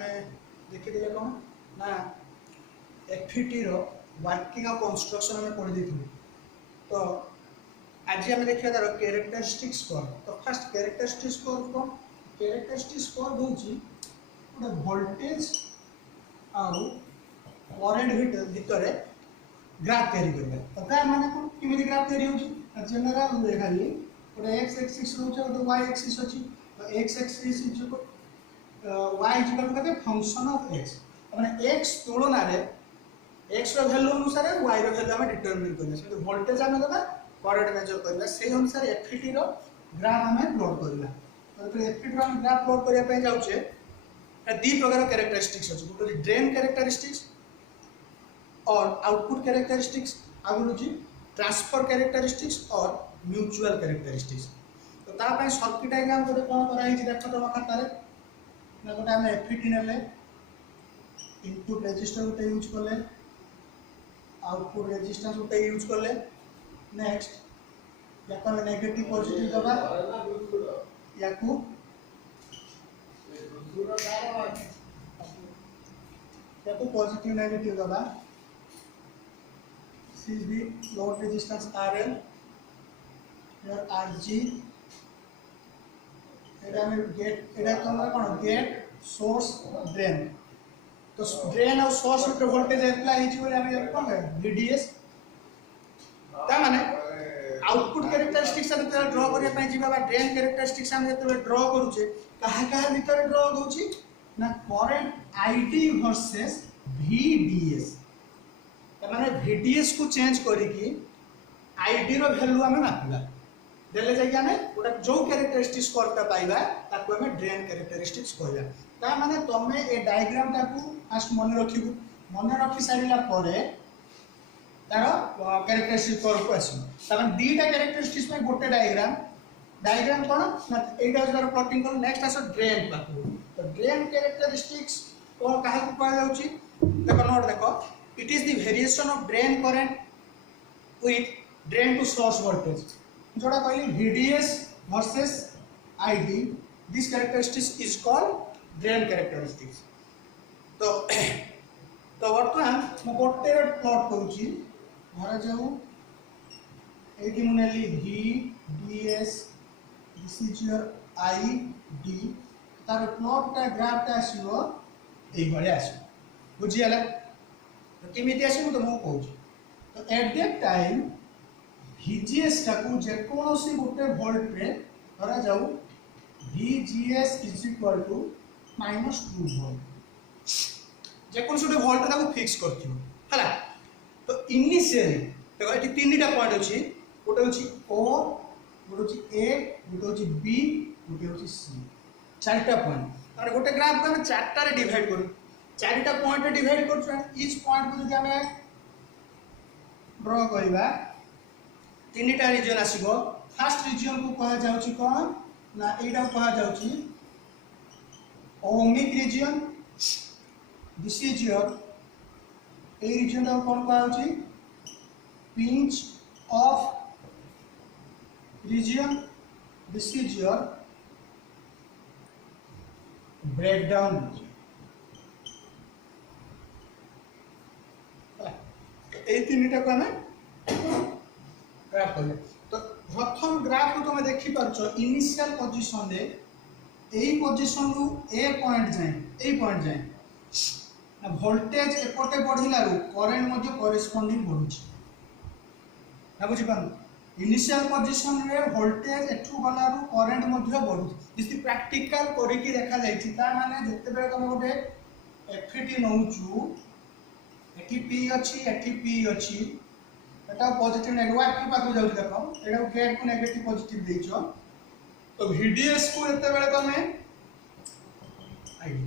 देखी कौन ना एफईटी रो वर्किंग और कंस्ट्रक्शन हमें पढ़ी देथिलु। तो आज हम देखिए तार कैरेक्टरिस्टिक स्कोर। तो फर्स्ट कैरेक्टरिस्टिक स्कोर को कैरेक्टरिस्टिक स्कोर होची गोटे वोल्टेज आउ करंट भितर ग्राफ तैयारी करबा। तो ग्राफ माने कोन किमिति ग्राफ तैयारी होची जनरल वे खाली गोटे एक्स एक्सिस होचे गोटे वाई एक्सिस अछि। तो X axis is Y is equal to function of X माने एक्स तुलना रे एक्स रो वैल्यू अनुसार वाई रो वैल्यू हम डिटरमिन करबा। से वोल्टेज हम देबा करंट मेजर करबा से अनुसार एफईटी रो ग्राफ हम प्लॉट करबा। तो एफईटी रो हम ग्राफ प्लॉट करिया पे जाउछे दी प्रकार कैरेक्टरिस्टिक्स अछि। गोटे ड्रेन कैरेक्टरिस्टिक्स और आउटपुट कैरेक्टरिस्टिक्स आगुची ट्रांसफर कैरेक्टरिस्टिक्स और म्यूचुअल कैरेक्टरिस्टिक्स। तो ता पे सर्किट डायग्राम गोटे कोन करा हिची देखो तो खाता रे ना गोटे हम एफईटी नेले इनपुट रेजिस्टर गोटे यूज करले आउटपुट रेजिस्टेंस गोटे यूज करले नेक्स्ट याको नेगेटिव पॉजिटिव दबा याको पॉजिटिव नेगेटिव दबा is the load resistance RL here RG एटा में गेट एटा कोन गेट सोर्स ड्रेन। तो ड्रेन और सोर्स में वोल्टेज अप्लाई हिची बोले हम कोन VDS ता माने आउटपुट कैरेक्टरिस्टिक्स से ड्रा करिया पई जिबा ड्रेन कैरेक्टरिस्टिक्स हम जते ड्रा करूचे कहा भीतर ड्रा होउची ना करंट ID वर्सेस VDS। माने VDS को चेंज करिकी ID रो वैल्यू हमें मापिबा देले जाय हमें गोटा जो कैरेक्टरिस्टिक्स स्कोर का पाइबा ताको हमें ड्रेन कैरेक्टरिस्टिक्स कहया। ता माने तमे ए डायग्राम ताको फर्स्ट मन रखिबु मन रखि सारिला परे तार कैरेक्टरिस्टिक्स स्कोर को आसी ता माने दीटा कैरेक्टरिस्टिक्स में गोटे डायग्राम कोन ना एटा जरा प्लॉटिंग कर नेक्स्ट आसो ड्रेन पाको। तो ड्रेन कैरेक्टरिस्टिक्स को काहे को कहया जाउची देखो नोट देखो it is the variation of drain current with drain to source voltage जोड़ा कहली VDS versus ID this characteristic is called drain characteristics। तो वर्तमान मो गोटे प्लॉट करूची धरा जाऊ एटी मु नेली VDS this is your ID तार प्लॉट ता ग्राफ ता आसीबो एई भले आसीबो बुझियाला। तो केमिति आसी तो मो कहूँ तो एट दैट टाइम VGS टाकू जे कोनोसी गोटे वोल्ट रे धरा जाऊ VGS is equal to -2 volt जे कोनोसी गोटे वोल्ट टाकू फिक्स करथियो हला। तो इनिशियली देखो एटी तीनटा पॉइंट अछि गोटे अछि O गोटे अछि A गोटे अछि B गोटे अछि C चारटा पॉइंट और गोटे ग्राफ को हम चारटा रे डिवाइड करू चारटा पॉइंट रे डिवाइड करछु ईच पॉइंट को जदि हमें ड्रा करबा तीनटा रीजन आसीबो। फर्स्ट रीजन को कहा जाउची कोन ना एटा कहा जाउची ohmic region this is your A region को कोन कहा जाउची pinch off region this is your breakdown. এই তিনটা को हमें ग्राफ करले। तो प्रथम ग्राफ को तुम देखि परछो इनिशियल पोजीशन रे एई पोजीशन रु ए पॉइंट जाए ना वोल्टेज एपटे बढ़िला रु करंट मध्ये करेस्पोंडिंग बढ़ुची ना बुझि पानु। इनिशियल पोजीशन रे वोल्टेज एठु गला रु करंट मध्ये बढ़ुची दिस प्रैक्टिकल करिकि देखा जायछि। ता माने जते बेले तुम गोटे एफईटी नउचू एटी P अछि एटी P अछि एटा पॉजिटिव नेगेटिव की पाकु जाउ देखो एटा गेट को नेगेटिव पॉजिटिव देइछो। तो VDS को एते बेले तमे आईडी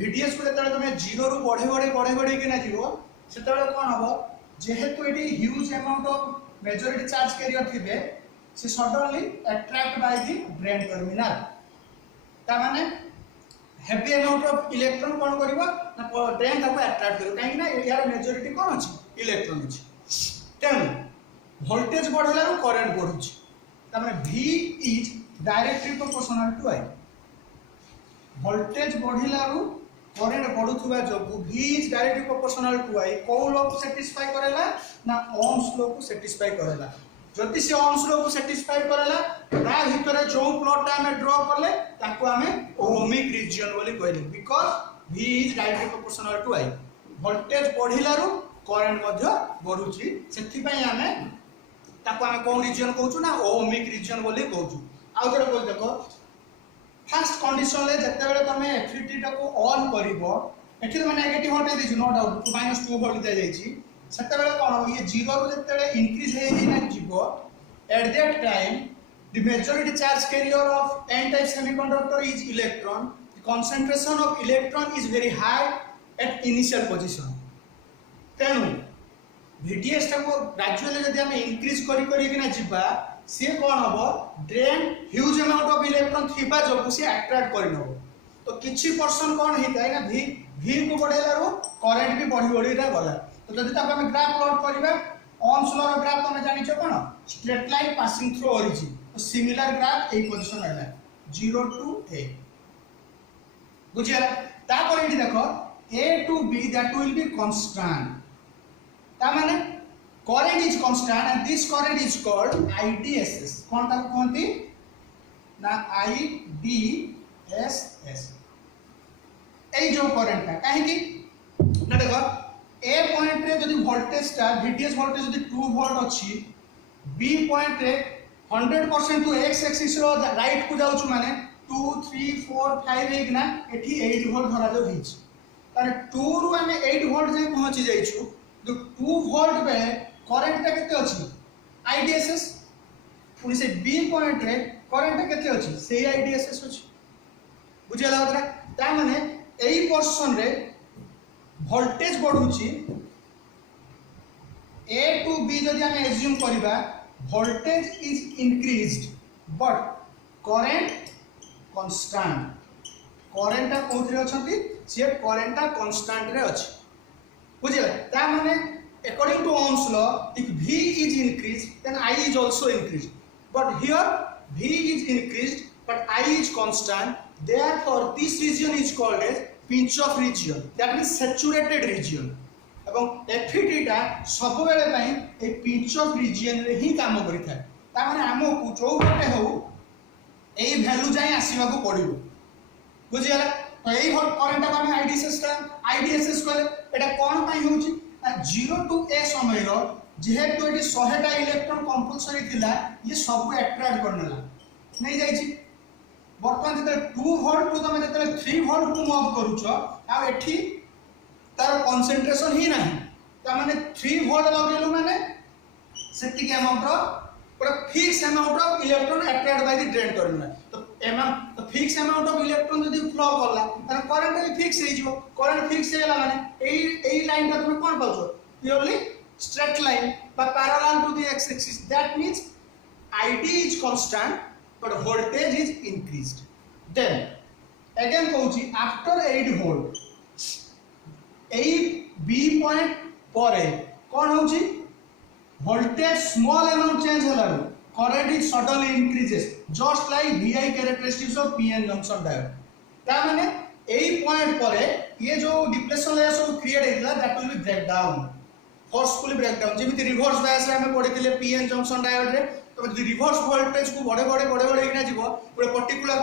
VDS को एते बेले तमे 0 रु बढ़े के ना जीवो सेते बेले कोन हबो जेहेतु एटी huge amount of majority charge carrier थिबे से suddenly attract by the drain terminal ता माने हेवी अमाउंट ऑफ इलेक्ट्रॉन कोन करबो ना ड्रेन ताको अट्रैक्ट करियो काहे ना यार मेजॉरिटी कोन अछि इलेक्ट्रॉन अछि तेन वोल्टेज बढ़ला रो करंट बढ़ुछि ता माने V is directly proportional to I voltage बढ़िला रो करंट बढ़ुवा जो V is directly proportional to I को लॉ को सैटिस्फाई करेला ना ओम्स लॉ को सैटिस्फाई करेला जति से ओम्स लॉ को सैटिस्फाई करेला ता भितर जो प्लॉट हमें ड्रॉ करले ताको हमें ओमिक रीजन बोली कहले because V is directly proportional to I voltage बढ़िलारु करंट मध्य बढ़ुची सेथि पई हमें ताको हमें कोन रीजन कहउछु ना ओमिक रीजन बोली कहउछु आउ जरा बोल देखो फर्स्ट कंडीशन ले जते बेले तमे FET टाको ऑन करिवो एठी तो नेगेटिव वोल्टेज दिछु नो डाउट -2 वोल्ट दे जाईची सेते बेले कोन हो ये 0 रो जते बेले इंक्रीज हे ना जीवो at that time the majority charge carrier of n type semiconductor is electron the concentration of electron is very high at initial position तेनु VDS टाको ग्रेजुअली जदि हम इंक्रीज करी कि ना जीवा सी कौन हम drain huge amount of electron थिबा जो सी अट्रैक्ट कर नबो तो किछि पर्सन कौन होता है ना V को बढ़ेलारो करंट भी बढ़ी बढ़ी रा गला तो जदि ताको हम ग्राफ प्लॉट करबा ओम्स लॉ रो ग्राफ तुम जानि छ कोन straight line passing through origin तो सिमिलर ग्राफ ए पोजीशन आला 0 to A बुझिया ता पर एठी देखो A to B that will be constant ता माने current is constant and this current is called IDSS कौन ताको कोनती ना IDSS ए जो करंट था काहे की ना देखो ए पॉइंट रे जदी वोल्टेज ता VDS वोल्टेज जदी 2 वोल्ट अछि बी पॉइंट रे 100% टू x एक्सिस रो राइट को जाउछु माने 2 3 4 5 एक ना एठी 8 वोल्ट धरा जो हिच तारे 2 रु हमें 8 वोल्ट जे पहुंची जाइछु जो 2 वोल्ट बे करंट ता केते अछि IDSS पुनी से बी पॉइंट रे करंट केते अछि से IDSS अछि बुझिला होतरा ता माने एई पोर्शन रे वोल्टेज बढ़ुची A to B जदि हम एज्यूम करिबा voltage is increased but current constant current कोथरे अछंती से करंट कांस्टेंट रे अछि बुझिला ता माने according to Ohm's law if V is increased then I is also increased but here V is increased but I is constant therefore this region is called as pinch off region that means saturated region এবং FET টা सब बेले पई ए pinch off region रे ही काम करि थाए ता माने हमकु जो बटे हो एई वैल्यू जाय आसीबा को पड़िबो बुझियाला तो एई हॉट करंट का हम IDSS कहले एटा कोन पई होउची 0 to A समय रो जेहेतु एटी 100 टा इलेक्ट्रॉन कंपल्सरी थिला ये सब अट्रैक्ट करनेला नहीं जाईची वर्तमान जते 2 वोल्ट टू तमे जते 3 वोल्ट को मूव करूछ आ एठी तार कंसंट्रेशन ही नाही ता माने 3 वोल्ट लगेलु माने सेति के अमाउंट रो पूरा fix amount of electron attract by the drain terminal तो फिक्स अमाउंट ऑफ इलेक्ट्रॉन जदी फ्लो करला त करंट भी फिक्स हे जिवो करंट फिक्स हेला माने एई लाइन का तुम कोन पाउछो प्योरली स्ट्रेट लाइन बा parallel to the x axis that means id is constant but voltage is increased then again कहूची after 8 volt AE b point परे कोन होची voltage small amount change होला current is suddenly increases just like VI characteristics of PN junction diode ता माने एई point परे ये जो depletion layer सब create हेतला that will be break down forcefully break down जेमिति रिवर्स बायस रे हमें पढिथिले PN जंक्शन डायोड रे तो रिवर्स वोल्टेज को बड़े किना जीवो पूरे पर्टिकुलर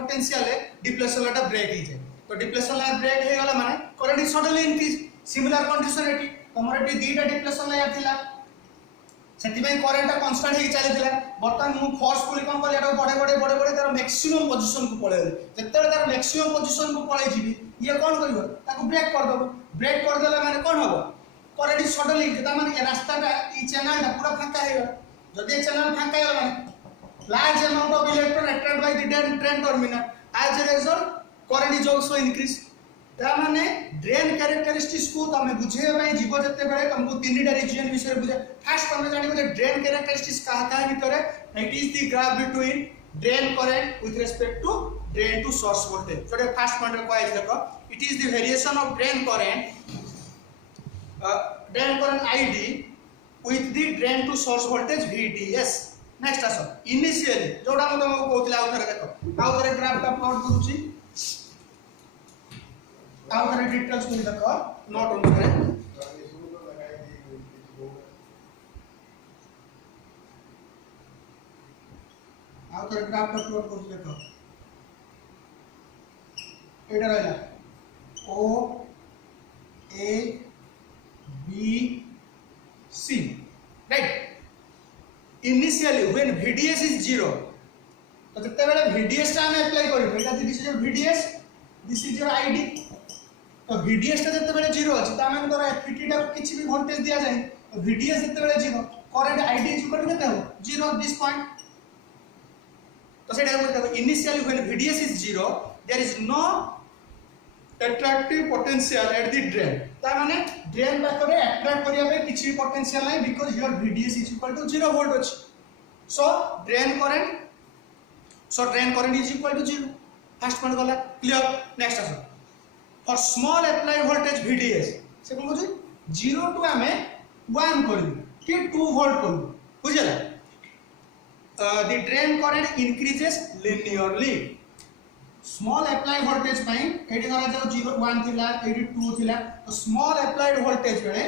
पोटेंशियल है डिप्लेशन लेयर ब्रेक ही जाय तो डिप्लेशन लेयर ब्रेक हे गला माने current is suddenly increase similar condition eighty हमर एटी दीटा डिप्लेशन लेयर थिला सेति में करंट कांस्टेंट हे चलीथिला बर्तमान मु फोर्सफुली कोन कर एटा बड़े तार मैक्सिमम पोजीशन को पळे जत्ते तार मैक्सिमम पोजीशन को पळे जीबी ये कोन करिवो ताको ब्रेक कर देला माने कोन होबो करंट सडनली ता माने रास्ता ता ई चैनल ता पूरा फांका हेगा जदि चैनल फांका हेला माने large amount of electron attract by the drain terminal as a result current is also increase ता माने ड्रेन कैरेक्टरिस्टिक्स को तमे बुझे भाई जीव जते बेले तुमको तीनटा रीजन विषय बुझे फर्स्ट तमे जानिबो जे ड्रेन कैरेक्टरिस्टिक्स का भीतर it is the graph between drain current with respect to drain to source voltage जोटे फर्स्ट पॉइंट को आइज देखो it is the variation of drain current ID with the drain to source voltage VDS next आसो initially जोडा म तुमको कहतिला आउ थरे देखो आउ थरे ग्राफ का प्लॉट करूची आउ थरे डिटेल्स को देखो नोट अनुसार आउ थरे ग्राफ का प्लॉट कर देखो एटा रहला O A B C right initially when VDS is 0 तो जते बेले VDS टा हम अप्लाई करिबो एटा this is your VDS this is your ID तो VDS टा जते बेले 0 अछि ता माने तोरा FPT टा किछि भी वोल्टेज दिया जाय तो VDS जते बेले 0 current ID is equal to केते हो 0 दिस पॉइंट तो सेटा हम देखो initially when VDS is 0 there is no attractive potential at the drain ता माने ड्रेन पाखरे अट्रैक्ट करिया पे किछि पोटेंशियल नै because your VDS is equal to 0 volt अछि so drain current is equal to 0 first point गला क्लियर नेक्स्ट आसो for small applied voltage VDS से कोन बुझी 0 टू हमें 1 करू कि 2 वोल्ट करू बुझला the drain current increases linearly small applied voltage पाई एडी धरा जाओ 0 1 थिला एडी 2 थिला तो स्मॉल अप्लाइड वोल्टेज बेले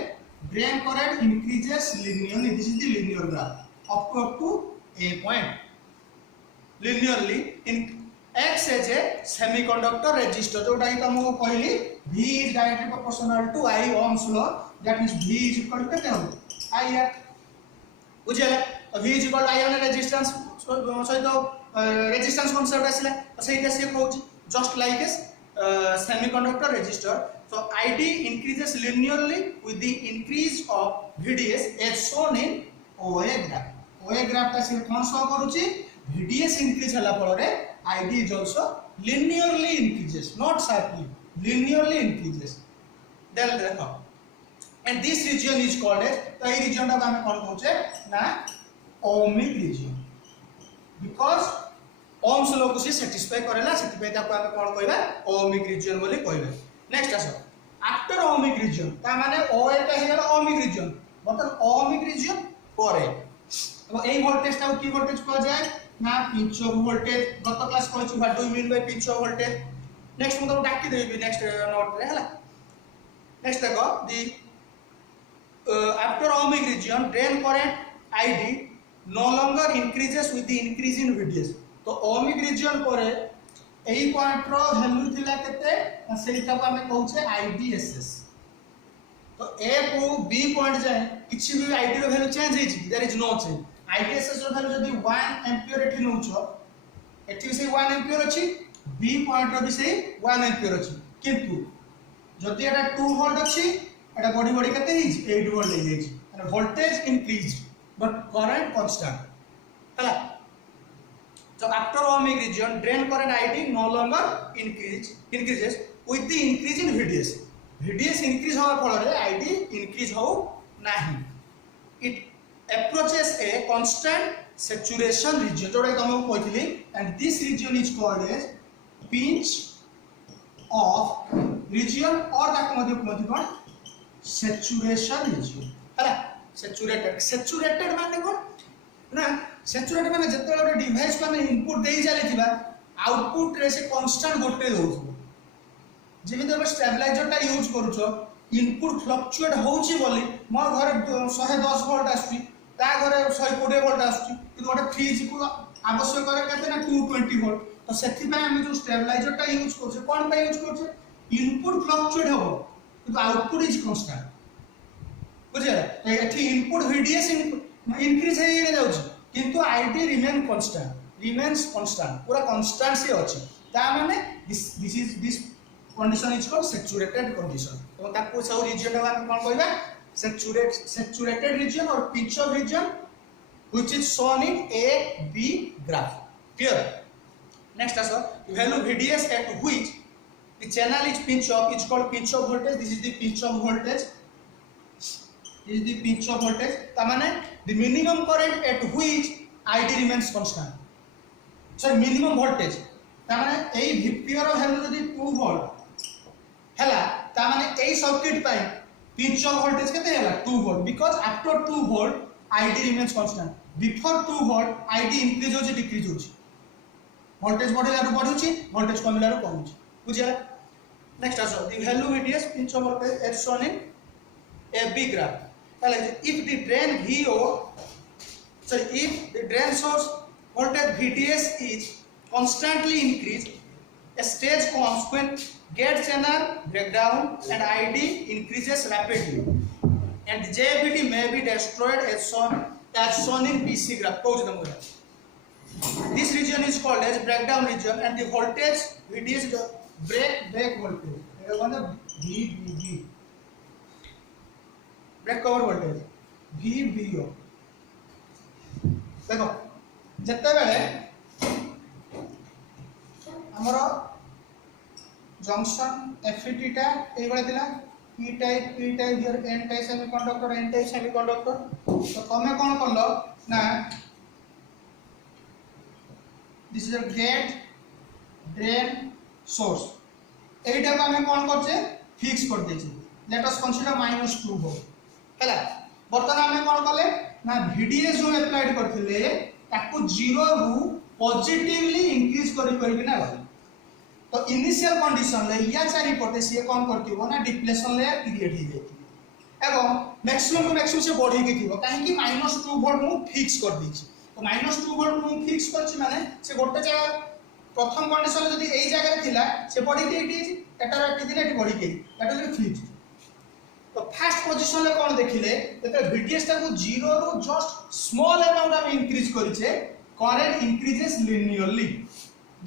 drain current increases linearly this is the linear graph up to a point linearly in X as a semiconductor resistor जोटा ही तुमको कहली V is directly proportional to I ohms law that means V is equal to केते हो I है बुझियला V is equal to I on resistance सहित resistance concept आसिला सहित से कहूची just like a semiconductor resistor so ID increases linearly with the increase of VDS as shown in OA graph OA graph ता से कोन show करूची VDS increase हला फल रे ID is also linearly increases not sharply linearly increases then देखो and this region is called as तो এই region ता हम कोन कहूचे ना ohmic region because ohms law को से satisfy करेला सेति पे ताको हम कोन कहबा ohmic region बोली कहबा नेक्स्ट आसो आफ्टर ohmic region ता माने OA ता हेला ohmic region मतलब ohmic region परे अब এই ভোল্টেজটা কি ভোল্টেজ করা যায় না পিঞ্চ অফ ভোল্টেজ গত ক্লাস কইছি what do you mean by pinch of voltage next मैं तुमको डाकी देबी नेक्स्ट नोट रे हला नेक्स्ट देखो दी after ohmic region drain current ID no longer increases with the increase in VDS तो ohmic region परे एही पॉइंट रो वैल्यू थिला केते सेटा को हमें कहउछे IDSS तो A को B पॉइंट जाए किछि भी ID रो वैल्यू चेंज हेछि there is no change IDSS रो वैल्यू जदी 1 एम्पियर एठी नउछो एठी भी से 1 एम्पियर अछि B पॉइंट रो भी से 1 एम्पियर अछि किंतु जदी एटा 2 वोल्ट अछि एटा बॉडी बॉडी केते हिज 8 वोल्ट हे जाइछि and voltage increased but current constant हला so after ohmic region drain current ID no longer increases with the increase in VDS increase होवा फल रे ID increase हो नाही it approaches a constant saturation region जोटा तुमको कहथिली and this region is called as pinch off region or ताको मध्य कोन saturation region हला saturated माने कोन ना सैचुरेटेड माने जते ଗୋଟେ डिवाइस को हम इनपुट देई जाले थिबा आउटपुट रे से कांस्टेंट गोटे दोथबो जेमि तो स्टेबलाइजर ता यूज करूछो इनपुट फ्लक्चुएट होउची बोली मोर घरे 110 वोल्ट आछी ता घरे 120 वोल्ट आछी कि गोटे फ्रिज को आवश्यक करे कते ना 220 वोल्ट तो सेथि पे हम जो स्टेबलाइजर ता यूज करछे कोन पे यूज करछे इनपुट फ्लक्चुएट हो किंतु आउटपुट इज कांस्टेंट बुझे एठी इनपुट VDS इंक्रीज हे जाउछ किंतु ID रिमेन्स कांस्टेंट पूरा कांस्टेंट से अछि ता माने this condition is called saturated condition तो ताको सब रीजन हम कोन कहबा सैचुरेटेड रीजन और pinch off region which is shown in A B graph clear next आसो value VDS at which the channel is pinch off is called pinch off voltage this is the pinch off voltage this is the pinch off voltage ता माने the minimum current at which ID remains constant so minimum voltage ता माने एई VP रो value जदी 2 volt हला ता माने एई circuit पाई pinch off voltage केते हला 2 volt because after 2 volt ID remains constant before 2 volt ID increase होची डिक्रीज होची voltage बढ़ेला रो बढ़ुची voltage कमिला रो कमुची बुझिया Next also the value VDS pinch of voltage as shown in FB graph. If the drain if the drain source voltage VDS is constantly increased, a stage comes when gate channel breakdown and ID increases rapidly, and the JVD may be destroyed as shown in BC graph. This region is called as breakdown region, and the voltage VDS is break voltage. VBB, break cover voltage VBO. देखो जिते बेले हमर junction FET टा ए बळे थिला P type here N type semiconductor तो तमे कोन करलो ना this is a gate drain source एटा को हमें कोन करछे फिक्स कर देछि लेट अस कंसीडर -2 वोल्ट हैला बर्तमान हमें कोन करले ना VDS जो अप्लाइड करथिले ताको 0 रु पॉजिटिवली इंक्रीज करि ना तो इनिशियल कंडीशन ले या चारि पटे से कोन करथिबो ना डिप्लेशन लेयर क्रिएट हो जायति एवं मैक्सिमम टू मैक्सिमम से बढ़ी के थिबो काहे कि -2 वोल्ट मु फिक्स कर दिछि तो -2 वोल्ट मु फिक्स करछि माने से गोटे जगह प्रथम कंडीशन जदी एई जगह थिला से बढ़ी के एटी एटा एटी दिले एटी बढ़ी के एटा ले फिक्स तो फर्स्ट पोजीशन ले कोन देखिले जते VDS टा को 0 रु जस्ट स्मॉल अमाउंट हम इंक्रीज करिछे current increases linearly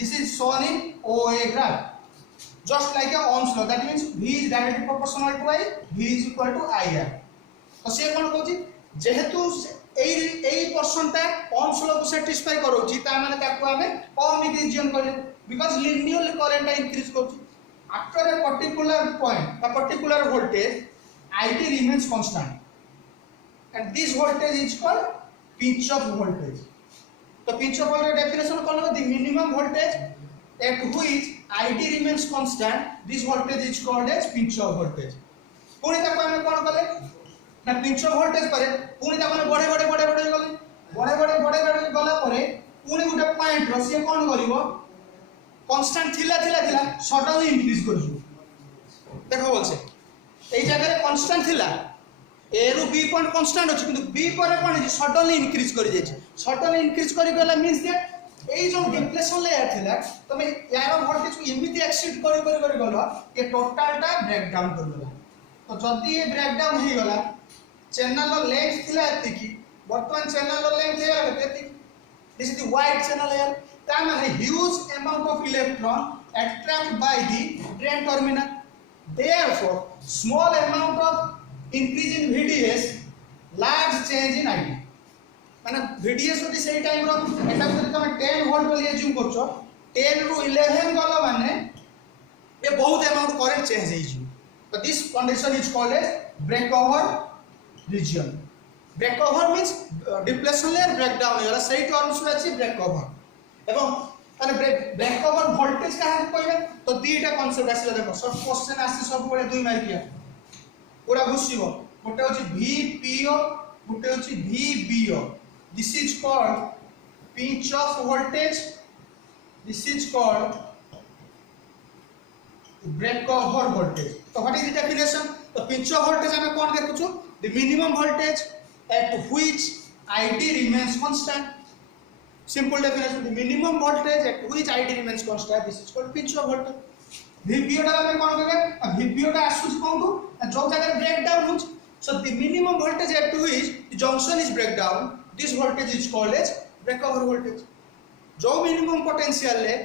this is shown in OA graph just like a ohms law that means V is directly proportional to I V is equal to IR तो से कोन कहूची जेहेतु एई person टा ohms law को satisfy करूची ता माने ताको हमें ohmic region कहले बिकॉज़ लिनियरली करंट इंक्रीज करूची after a particular point a particular voltage IT remains constant and this voltage is called pinch off voltage. So pinch off voltage definition called the minimum voltage at which IT remains constant. This voltage is called as pinch off voltage. पुणी ताको हमें कोन कले ना pinch off voltage परे पुणी ताको हमें बड़े गले गला परे पुणी गुटे पॉइंट रो से कोन करिवो कांस्टेंट थिला सडनली इंक्रीज करजु देखो बोलसे এই জায়গায় কনস্ট্যান্ট থিলা এ রু বি পয়েন্ট কনস্ট্যান্ট আছে কিন্তু বি পরে কোন আছে সডনলি ইনক্রিজ করি যাইছে সডনলি ইনক্রিজ করি গলা মিন্স দ্যাট এই যে ডিপ্লেশন লেয়ার থিলা তুমি ইয়ার ভোল্টেজ কো এমিতি এক্সিড করি গলো এ টোটালটা ব্রেক ডাউন করলা তো যদি এ ব্রেক ডাউন হই গলা চ্যানেল লেন্থ থিলা এতিকি বর্তমান চ্যানেল লেন্থ হই গলা এতিকি this is the wide channel layer তা মানে huge amount of electron attracted by the drain terminal. Therefore, small amount of increase in VDS, large change in ID. माने VDS होती सही time रो एटा जदी तमे 10 वोल्ट बोली एज्यूम करछो 10 रु 11 गलो माने ये बहुत अमाउंट करंट चेंज हे जु तो this condition is called as break over region break over means depletion layer break down होला सही टर्म्स रे अछि ब्रेक ओवर एवं ताने ब्रेक ओवर वोल्टेज का कहबे तो दीटा कांसेप्ट आसीला देखो सब क्वेश्चन आसी सब बळे दुई मार्किया पूरा घुसिबो गोटे होची VPO गोटे होची VBO this is called pinch off voltage this is called break over voltage तो व्हाट इज द डेफिनेशन तो pinch off voltage हमें कोन देखुछु the minimum voltage at which ID remains constant simple definition the minimum voltage at which ID remains constant this is called pinch off voltage VBO टा हमें कोन कहबे VBO टा आसुछ कोनटू जो जगह break down होछ so the minimum voltage at which the junction is break down this voltage is called as break over voltage जो minimum potential ले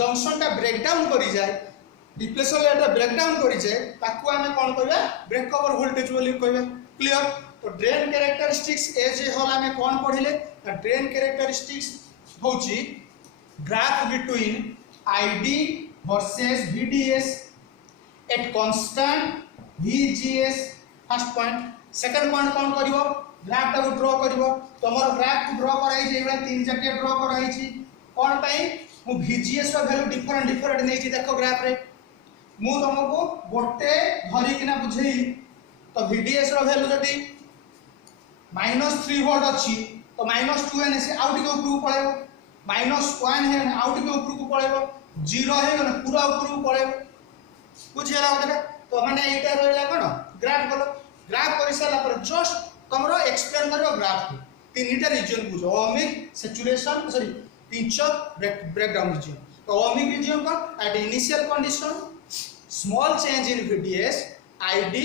junction टा break down करी जाय डिप्लेशन लेयर टा ब्रेक डाउन करी जाय ताकू हमें कोन कहबे ब्रेक ओवर वोल्टेज बोली कहबे क्लियर तो drain characteristics as a whole हमें कोन पढिले ड्रेन कैरेक्टरिस्टिक्स होची graph between ID versus VDS at constant VGS first point second point कोन करिवो ग्राफ टा ड्रा करिवो तमरो ग्राफ ड्रा कराई जे एबा तीन जटिया ड्रा कराई छी कोन पई मु VGS रो वैल्यू डिफरेंट नै छी देखो ग्राफ रे मु तुमको गोटे धरि किना बुझेई तो VDS रो वैल्यू जदी -3 वोल्ट अछि तो -2 एन से आउट के ऊपर पळेबो -1 है आउट के ऊपर को पळेबो 0 है पूरा ऊपर को पळेबो बुझिला ओदे तो माने एटा रहला कोन ग्राफ बोलो ग्राफ कर सारा पर जस्ट तुमरो एक्सप्लेन करो ग्राफ को तीनटा रीजन बुझो ohmic saturation sorry pinch of breakdown region तो ओमिक रीजन को at initial condition small change in VDS ID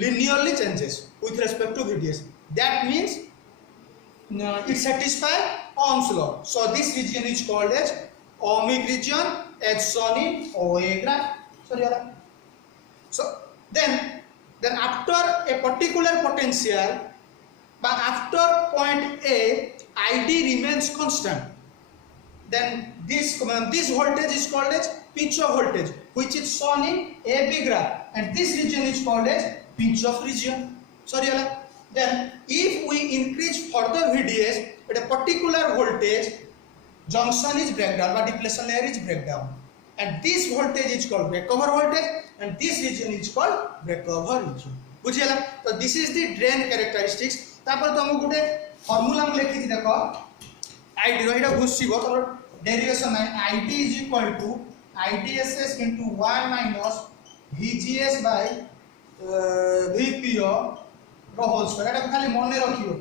linearly changes with respect to VDS that means it satisfies Ohm's law so this region is called as ohmic region as shown in OA graph sorry so then after a particular potential but after point A ID remains constant then this voltage is called as pinch off voltage which is shown in AB graph and this region is called as pinch off region sorry then if we increase further VDS at a particular voltage junction is breakdown but depletion layer is breakdown and this voltage is called breakover voltage and this region is called breakover region बुझिला तो this is the drain characteristics तापर तुम गुटे formula में लिखि देखो ID रो एटा घुसिबो तोर derivation है ID is equal to IDSS into 1 minus VGS by VPO रो whole square एटा खाली मन रखियो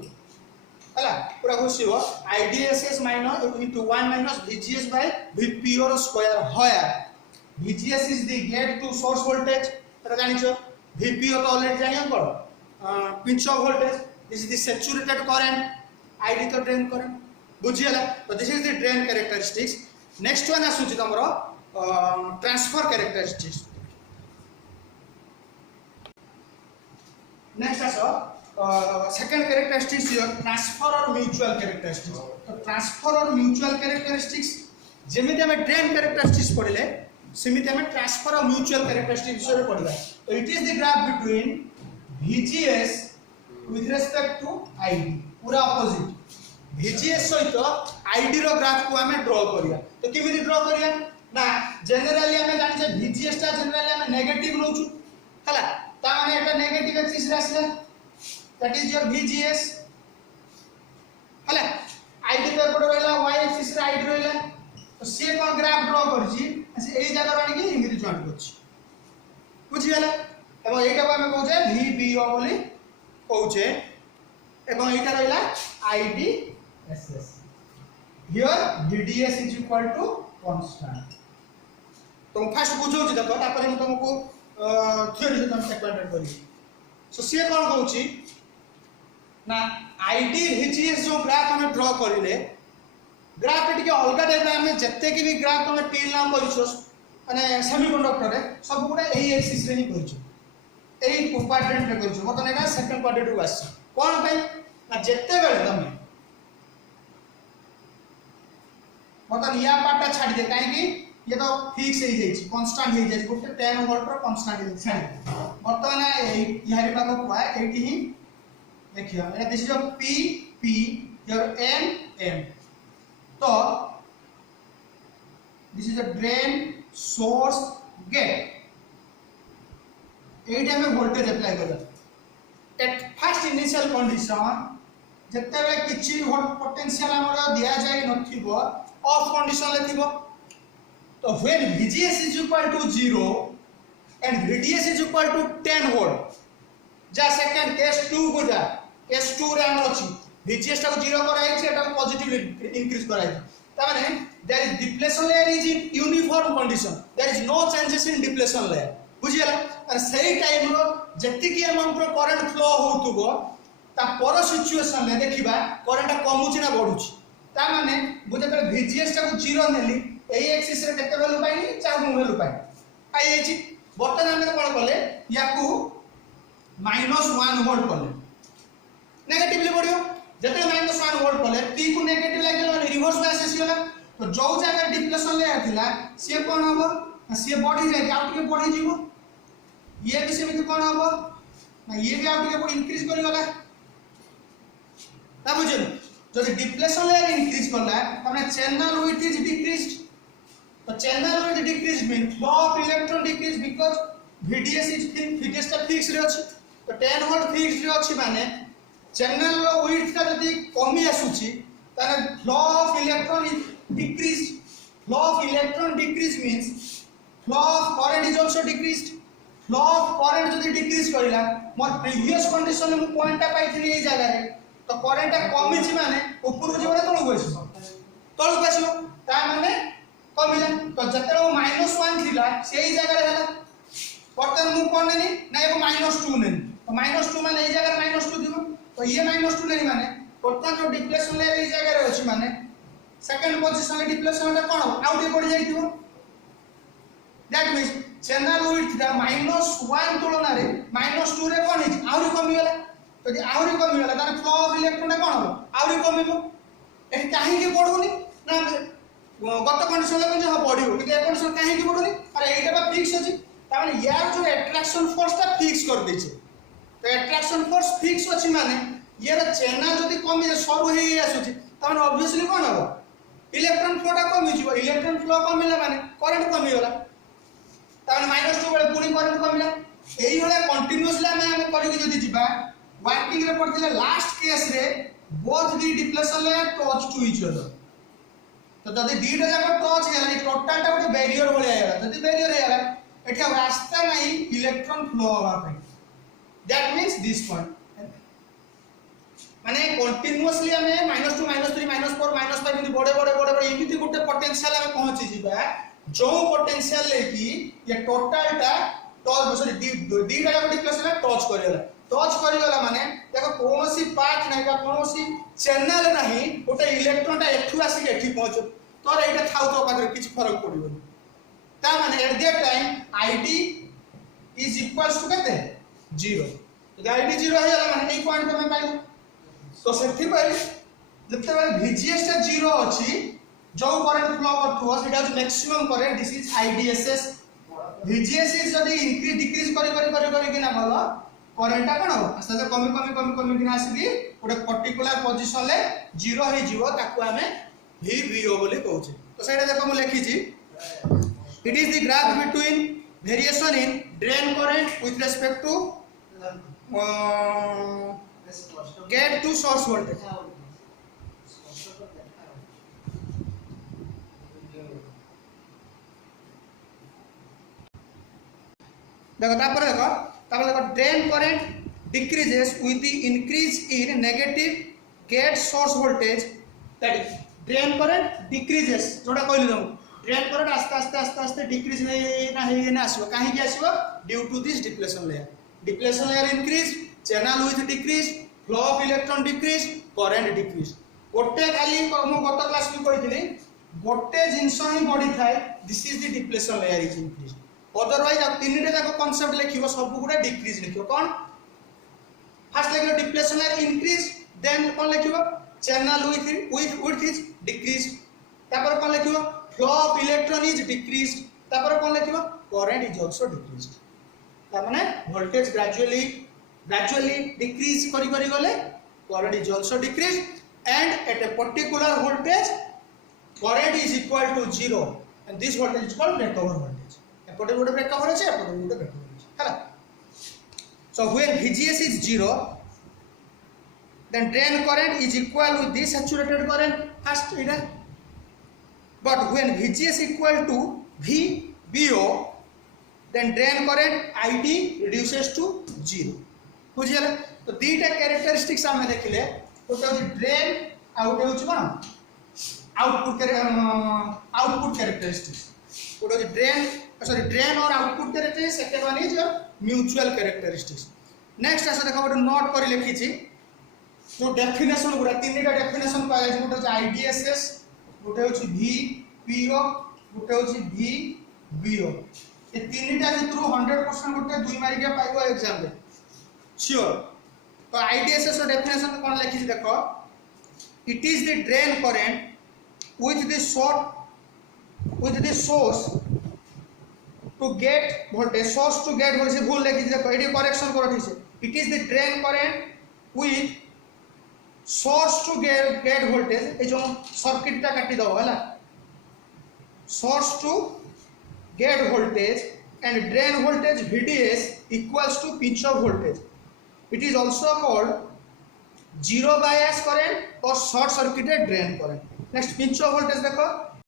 हला पूरा घुसिबो IDSS minus into 1 minus VGS by VPO रो स्क्वायर होया VGS is the gate to source voltage एटा जानिछो VPO तो ऑलरेडी जानियो कोन pinch off voltage this is the saturated current ID तो drain current बुझियला तो this is the drain characteristics next one आसुची तमरो transfer characteristics next आसो second characteristics is transfer or mutual characteristics तो transfer or mutual characteristics जेमिति हमें drain characteristics पढिले सेमिति हमें transfer और mutual characteristics विषय पढिबा तो it is the graph between VGS with respect to ID पूरा opposite VGS सहित ID रो graph को हमें ड्रॉ करिया तो किमिति ड्रॉ करिया ना जनरली हमें जानि छै VGS ता जनरली हमें नेगेटिव लउछु हला ता माने एटा नेगेटिव एक्सिस रे आसले दैट इज योर VGS हला ID तो एपड रहला y एक्सिस रे ID रहला तो से कोन ग्राफ ड्रॉ करछि से एई जगह रानी के इमिति जॉइंट करछि बुझियला एबो एटा को हमें कहै छै VBO बोली कहै छै एबो एटा रहला IDSS here VDS is equal to constant तुम फर्स्ट बुझो छी देखो तापर हम तुमको थ्योरी से तुम एक्सप्लेन करी सो से कोन कहउची ना आईडी VGS जो ग्राफ हमें ड्रॉ करिले ग्राफ एटी के अलगा टाइप हमें जत्ते की भी ग्राफ हमें टील नाम करिछो माने सेमीकंडक्टर रे सब गुडा एई एक्सिस रे ही करिछो एई क्वाड्रेंट रे करिछो मतलब एटा सेकंड क्वाड्रेंट रो आसी कोन भाई ना जत्ते बेले तमे मतलब या पार्टटा छाडी दे काहे कि ये तो फिक्स हो जाई छी कांस्टेंट हो जाई गोटे 10 वोल्ट रो कांस्टेंट हो छाडी वर्तमान यारी पाको कुआ एटी ही देखियो एटा this is P P your M M तो this is a drain source gate एटा में वोल्टेज अप्लाई कर एट फर्स्ट इनिशियल कंडीशन जत्ते बेले किछि पोटेंशियल हमर दिया जाय नथिबो ऑफ कंडीशन ले थिबो तो when VGS is equal to 0 and VDS is equal to 10 volt जा सेकंड केस 2 को जा केस 2 रे हम अछि VGS टा को 0 कराई छै एटा को पॉजिटिव इंक्रीज कराई त माने there is depletion layer is in uniform condition there is no changes in depletion layer बुझियला और सही टाइम रो जति की अमाउंट रो करंट फ्लो होतुबो ता पर सिचुएशन ले देखिबा करंट कमु छी ना बढ़ु छी ता माने बुझे त VGS टा को 0 नेली एई एक्सिस रे केते वैल्यू पाइनी 4 वैल्यू पाइ आई छी बर्तन हम कोन कले याकू -1 वोल्ट कले नेगेटिवली बढ़ियो जते -1 वोल्ट कले P को नेगेटिव लागल माने रिवर्स बायस आसीला तो जो जगह डिप्लेशन लेयर थिला से कोन हबो से बढ़ी जाय आउट के बढ़ी जीवो ये भी सेमिति कोन हबो ना ये भी आउट के इंक्रीज करि गला ता बुझियो जो डिप्लेशन लेयर इंक्रीज करला हमने चैनल विड्थ इज डिक्रीज्ड तो channel width decrease mean flow of electron decrease because VDS is VDS ता फिक्स रे अछि तो 10 वोल्ट फिक्स रे अछि माने चैनल रो विड्थ ता जदी कमी आसुची तारे flow of electron is decrease flow of electron decrease means flow of current is also decreased flow of current जदी डिक्रीज करिला मोर प्रीवियस कंडीशन में पॉइंट टा पाइथिली ए जगह रे तो करंट कमी छि माने ऊपर को जेबे तळु आसीबो ता माने कमिला तो जते -1 थिला सेही जगह रे हला बर्तन मु कोन नेनी ना एगो -2 नेनी तो -2 माने ए जगह रे -2 दिबो तो ये -2 नेनी माने बर्तन जो डिप्लेशन लेयर ए जगह रे अछि माने सेकंड पोजीशन रे डिप्लेशन रे कोन आउट पड़ जाइथिबो दैट मींस चैनल विड्थ दा -1 तुलना रे -2 रे कोन हि आउरी कमी गेला तो आउरी कमी गेला ताने फ्लो ऑफ इलेक्ट्रॉन कोन हो आउरी कमिबो ए काहे के पढुनी ना गत कंडीशन में जो बढ़िबो कि ए कंडीशन काहे की बढ़ुनी अरे एटा बा फिक्स अछि ताने यार जो अट्रैक्शन फोर्स ता फिक्स कर दैछे तो अट्रैक्शन फोर्स फिक्स अछि माने यार चैनल जदी कमी जे सरू हे आसुछि ताने ऑब्वियसली कोन हो इलेक्ट्रॉन फ्लो ता कमी जिवो इलेक्ट्रॉन फ्लो कमिला माने करंट कमी होला ताने -2 बेले पुनी करंट कमिला एही होला कंटीन्यूअसली हम करिक जदी जिबा वर्किंग रे पड़थिले लास्ट केस रे both the depletion layer touch to each other तो जदी दीटा जाक टच गेला टोटल टा गोटे बैरियर भलिया हेला जदी बैरियर हेला एठा रास्ता नाही इलेक्ट्रॉन फ्लो होवा पे दैट मींस दिस पॉइंट माने कंटीन्यूअसली हमें -2 -3 -4 -5 इति बड़े इमिति गोटे पोटेंशियल हमें पहुंची जिबा जो पोटेंशियल लेकी ये टोटल टा टच सॉरी दीटा जाक डिप्लेशन टच करियला माने देखो कोनोसी पार्ट नाही बा कोनोसी चैनल नाही गोटे इलेक्ट्रॉन टा एठु आसी के एठी पहुंचो तोर एटा थाउ तो पाकर किछ फरक पड़िबो ता माने at that time ID is equals to केते 0 तो आईडी 0 हेला माने ए पॉइंट पे पाइलो तो सेठी पर जते बेले VGS टा 0 अछि जो करंट फ्लो करथुवा सेटा maximum current this is IDSS VGS is जदी इंक्रीज डिक्रीज करी कि ना भलो करंट टा कोन आस्ते आस्ते कमी कि ना आसीबी गोटे पर्टिकुलर पोजीशन ले 0 हे जीवो ताको हमें VVO बोली कहउछे तो सेटा देखो मु लिखि छी it is the graph between variation in drain current with respect to gate to source voltage देखो drain current decreases with the increase in negative gate source voltage that is drain current decreases जोटा कहली दम drain current आस्ते आस्ते decrease ना आसीबो काहे कि आसीबो due to this depletion layer increase channel width decrease flow of electron decrease current decrease गोटे खाली मु गत क्लास में कहितली गोटे जिंस ही बॉडी थाए this is the depletion layer is increase otherwise आप तीनटा जाक कांसेप्ट लिखिबो सब गुडा डिक्रीज लिखिबो कोन फर्स्ट लिखिबो डिप्लेशन लेयर इंक्रीज देन कोन लिखिबो चैनल विथ इज डिक्रीज तापर कोन लिखिबो flow of electron is decrease तापर कोन लिखिबो करंट इज आल्सो डिक्रीज्ड ता माने वोल्टेज ग्रेजुअली डिक्रीज करी गले current is also decreased and at a particular voltage current is equal to 0 and this voltage is called breakover voltage एपटे गोटे breakover अछि एपटे गोटे ब्रेकओवर अछि हला so when VGS is 0 then drain current is equal with the saturated current first ida but when VGS equal to VBO then drain current ID reduces to 0 बुझियला तो दीटा characteristics हम देखिले गोटे होची ड्रेन आ गोटे होची कोन आउटपुट कैरेक्टरिस्टिक्स गोटे होची drain और output characteristics second one is mutual characteristics next आसे देखो गोटे नोट करी लिखी छी जो डेफिनेशन गुडा तीनटा डेफिनेशन पाया छै गोटे होची IDSS गोटे होची VPO गोटे होची VBO ए तीनटा भितरु 100% गोटे 2 मार्क पाइबो एग्जाम रे श्योर तो IDSS रो डेफिनेशन कोन लिखि छी देखो it is the drain current with the source to get voltage source to get voltage भूल लिखि छी देखो एडी करेक्शन करो ठीक छै it is the drain current with source to get voltage ए जो सर्किट ता काटी दो हला source to get voltage and drain voltage VDS equals to pinch off voltage. It is also called zero bias current or short circuited drain current. Next pinch off voltage देखो